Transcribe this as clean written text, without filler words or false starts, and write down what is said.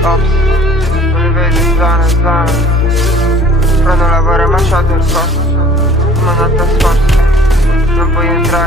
Ops, non li vedi, zona prendo lavoro a Machado il costo, ma non ti sforzo, non puoi entrare.